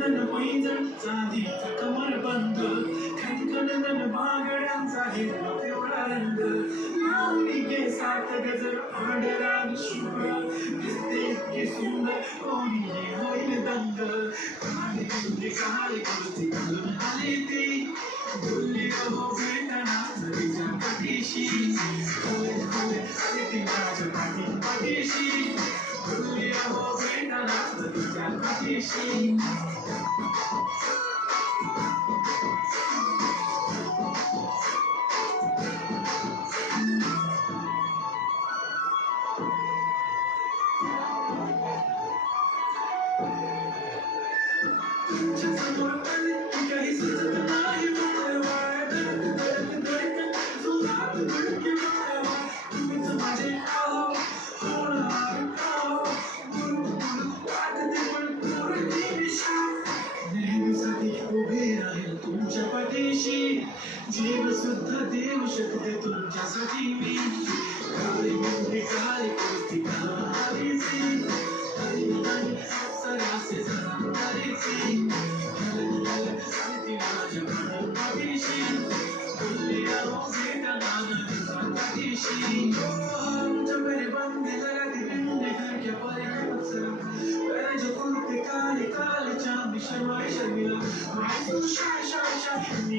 खनखनन पैंजण चांदीचा कमरबंद खनखनन बागड्यांचा हिरवा पिवळा रंग लावणी केसात गजर आडरान शुभ्र दिसते इतकी सुंदर कोणी होईल दंग काळी कुंडी काळी कुर्ती घालून आली ती बोलली हो भेटना नदीच्या पाठीशी होय होय आली ती माझ्या पाठीशी बोलली हो भेटना नदीच्या पाठीशी समोर आली की काही सुचत नाही मला धडक धडक जोरात धडकी मला तुम्हीच माझे आहो होणार आहो बुडबुड वाटते पण पोरगी दिशा नेहमीसाठी उभे राहील तुमच्या पाठीशी जीव सुद्धा देऊ शकते तुमच्यासाठी मी काळी मुंडी काळी कुस्ती घालून आलीची आणि अप्सराचे जबाबदारीची माझ्या पाठीशी बोलली अहो भेटना नदीच्या पाठीशी आमच्या घरी बंदीला राहते पिंडी खिडक्या पलीकडच गरज कोणते काली कालीच्या मिशन वाय शर्मिला माय शाय शाय शाय